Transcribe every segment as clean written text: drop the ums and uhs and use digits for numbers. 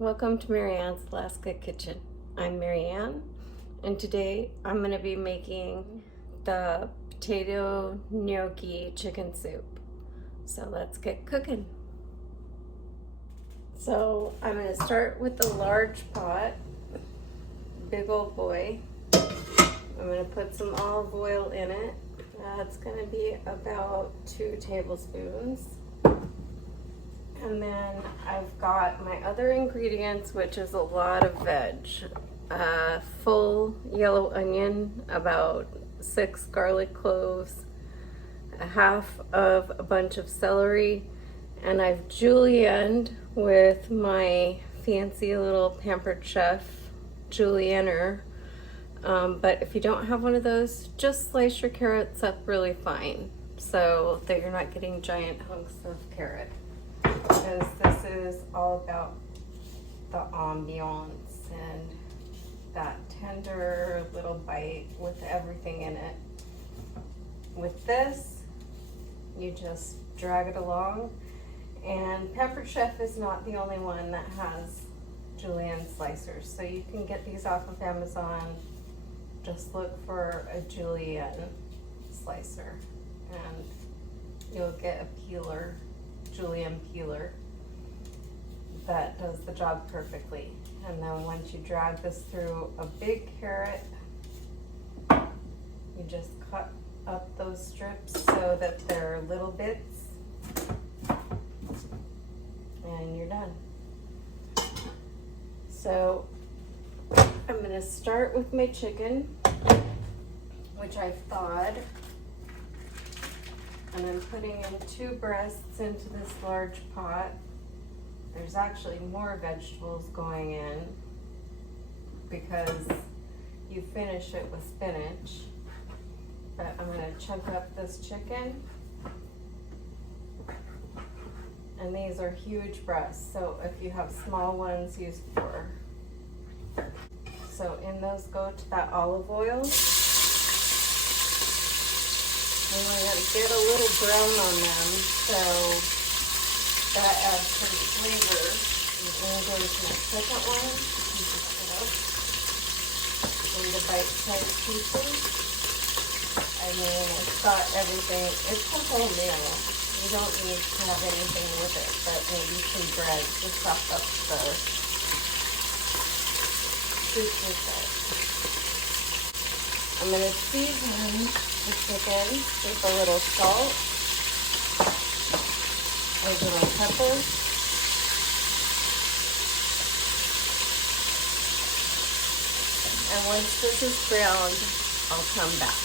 Welcome to Marianne's Alaska Kitchen. I'm Marianne, and today I'm going to be making the potato gnocchi chicken soup. So let's get cooking. So I'm going to start with the large pot, big old boy. I'm going to put some olive oil in it. That's going to be about 2 tablespoons. And then I've got my other ingredients, which is a lot of veg. Full yellow onion, about 6 garlic cloves, a half of a bunch of celery, and I've julienned with my fancy little Pampered Chef julienner. But if you don't have one of those, just slice your carrots up really fine so that you're not getting giant hunks of carrot. Because this is all about the ambiance and that tender little bite with everything in it. With this, you just drag it along. And Pampered Chef is not the only one that has julienne slicers, so you can get these off of Amazon. Just look for a julienne slicer and you'll get a peeler, julienne peeler, that does the job perfectly. And then once you drag this through a big carrot, you just cut up those strips so that they're little bits, and you're done. So I'm going to start with my chicken, which I've thawed, and I'm putting in 2 breasts into this large pot. There's actually more vegetables going in because you finish it with spinach, but I'm going to chunk up this chicken. And these are huge breasts, so if you have small ones, use 4. So in those go to that olive oil. And we're going to get a little brown on them, so that adds some flavor. And then go to my second one. You just put up into bite-sized pieces. I mean, it's got everything. It's a whole meal. You don't need to have anything with it, but maybe some bread to sop up the soup with it. I'm going to season the chicken with a little salt, a little pepper, and once this is browned, I'll come back.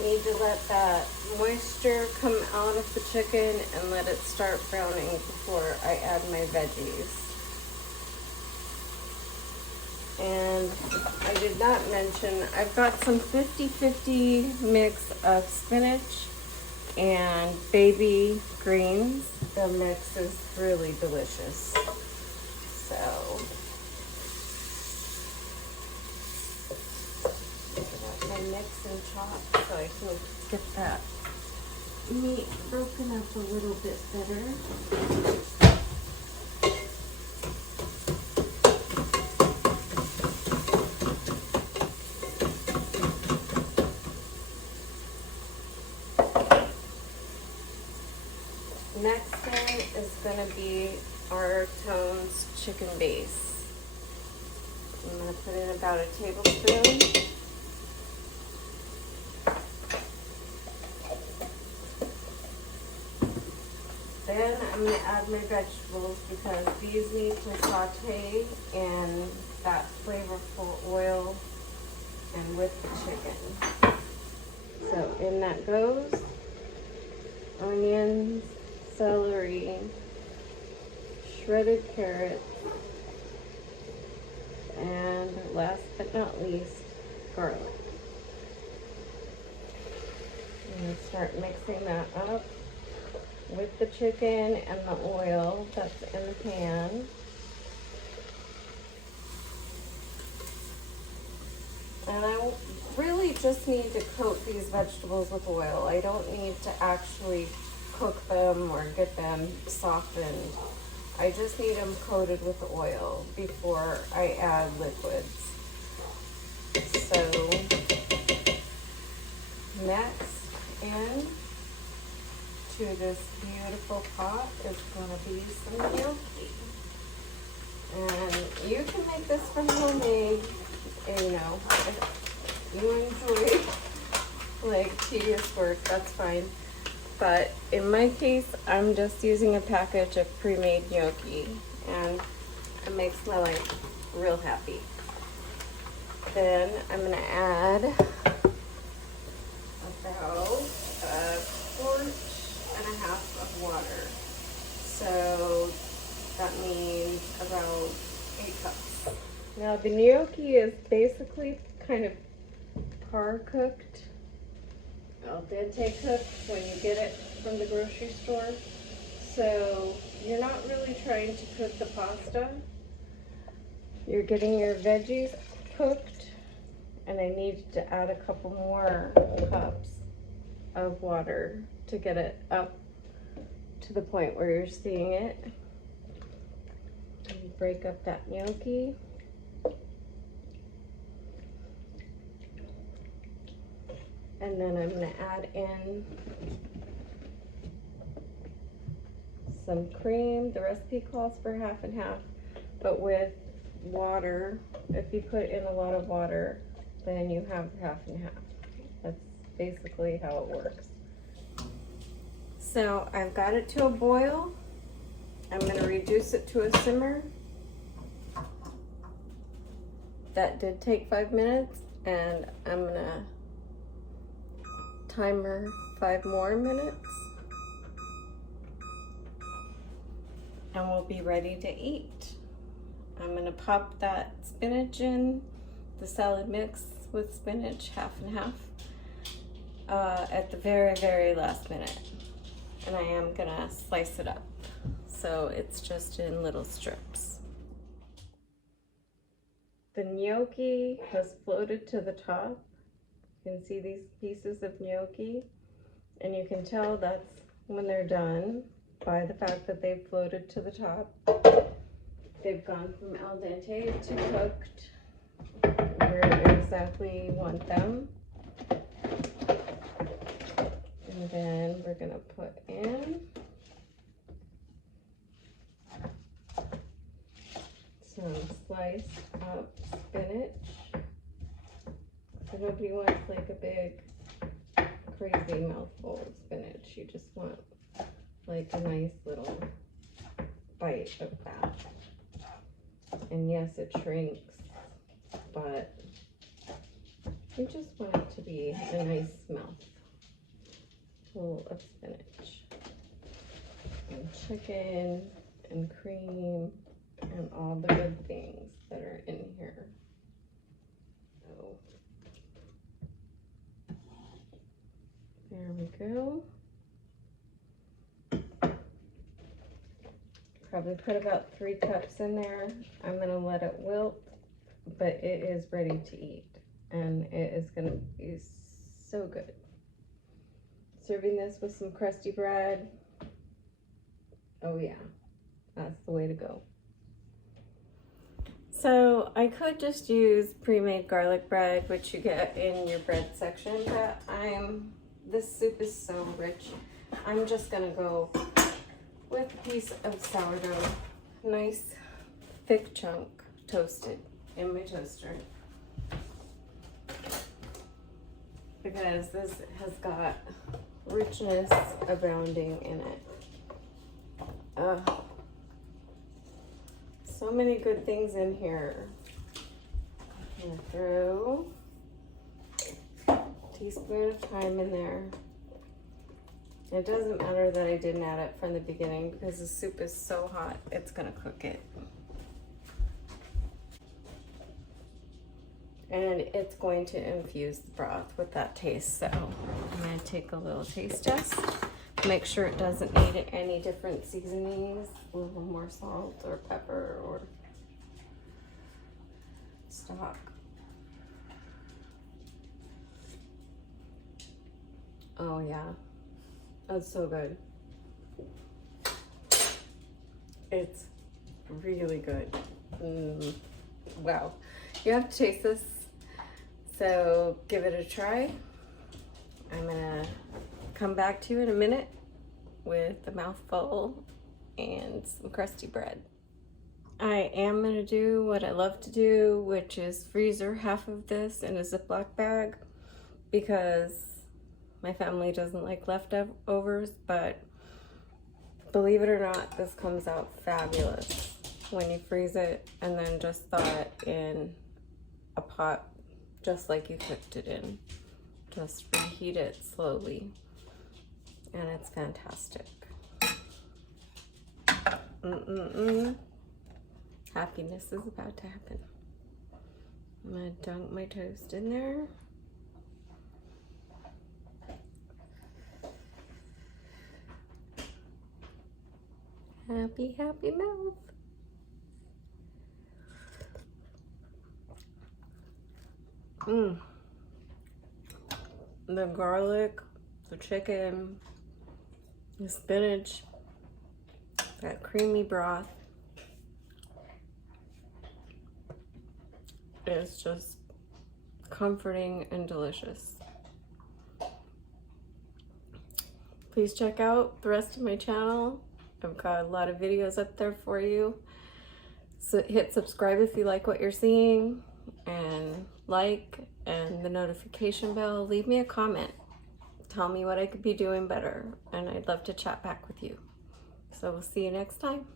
Need to let that moisture come out of the chicken and let it start browning before I add my veggies. And I did not mention, I've got some 50-50 mix of spinach and baby greens. The mix is really delicious. So mix and chop so I can get that meat broken up a little bit better. Next thing is going to be our Tones chicken base. I'm going to put in about a tablespoon. Then I'm going to add my vegetables because these need to saute in that flavorful oil and with the chicken. So in that goes onions, celery, shredded carrots, and last but not least, garlic. I'm going to start mixing that up. with the chicken and the oil that's in the pan. And I really just need to coat these vegetables with oil. I don't need to actually cook them or get them softened. I just need them coated with oil before I add liquids. So next in to this beautiful pot is going to be some gnocchi. And you can make this from homemade, you know, if you enjoy like tedious work, that's fine. But in my case, I'm just using a package of pre-made gnocchi, and it makes my life real happy. Then I'm gonna add about 1.5 quarts of water. So that means about 8 cups. Now the gnocchi is basically kind of par cooked. Al dente cooked when you get it from the grocery store. So you're not really trying to cook the pasta. You're getting your veggies cooked, and I need to add a couple more cups of water to get it up to the point where you're seeing it. And break up that gnocchi. And then I'm going to add in some cream. The recipe calls for half and half, but with water, if you put in a lot of water, then you have half and half. That's basically how it works. So I've got it to a boil. I'm going to reduce it to a simmer. That did take 5 minutes, and I'm going to timer 5 more minutes, and we'll be ready to eat. I'm gonna pop that spinach in, the salad mix with spinach, half and half, at the very, very last minute. And I am gonna slice it up, so it's just in little strips. The gnocchi has floated to the top. You can see these pieces of gnocchi, and you can tell that's when they're done by the fact that they've floated to the top. They've gone from al dente to cooked where you exactly want them. And then we're gonna put in some sliced up spinach. So nobody wants like a big crazy mouthful of spinach. You just want like a nice little bite of that. And yes, it shrinks, but you just want it to be a nice mouthful of spinach. And chicken and cream and all the good things that are in here. So there we go. Probably put about 3 cups in there. I'm gonna let it wilt, but it is ready to eat, and it is gonna be so good. Serving this with some crusty bread. Oh yeah, that's the way to go. So I could just use pre-made garlic bread, which you get in your bread section, but this soup is so rich. I'm just gonna go with a piece of sourdough, nice thick chunk toasted in my toaster, because this has got richness abounding in it. So many good things in here. I'm gonna throw a teaspoon of thyme in there. It doesn't matter that I didn't add it from the beginning, because the soup is so hot, it's gonna cook it. And it's going to infuse the broth with that taste. So I'm gonna take a little taste test. Make sure it doesn't need any different seasonings, a little more salt or pepper or stock. Oh yeah, that's so good. It's really good. Wow, you have to taste this, so give it a try. I'm gonna come back to you in a minute with a mouthful and some crusty bread. I am gonna do what I love to do, which is freezer half of this in a Ziploc bag, because my family doesn't like leftovers, but believe it or not, this comes out fabulous when you freeze it and then just thaw it in a pot just like you cooked it in. Just reheat it slowly and it's fantastic. Happiness is about to happen. I'm gonna dunk my toast in there. Happy, happy mouth. The garlic, the chicken, the spinach, that creamy broth. It's just comforting and delicious. Please check out the rest of my channel. I've got a lot of videos up there for you. So hit subscribe if you like what you're seeing, and like, and the notification bell. Leave me a comment. Tell me what I could be doing better, and I'd love to chat back with you. So we'll see you next time.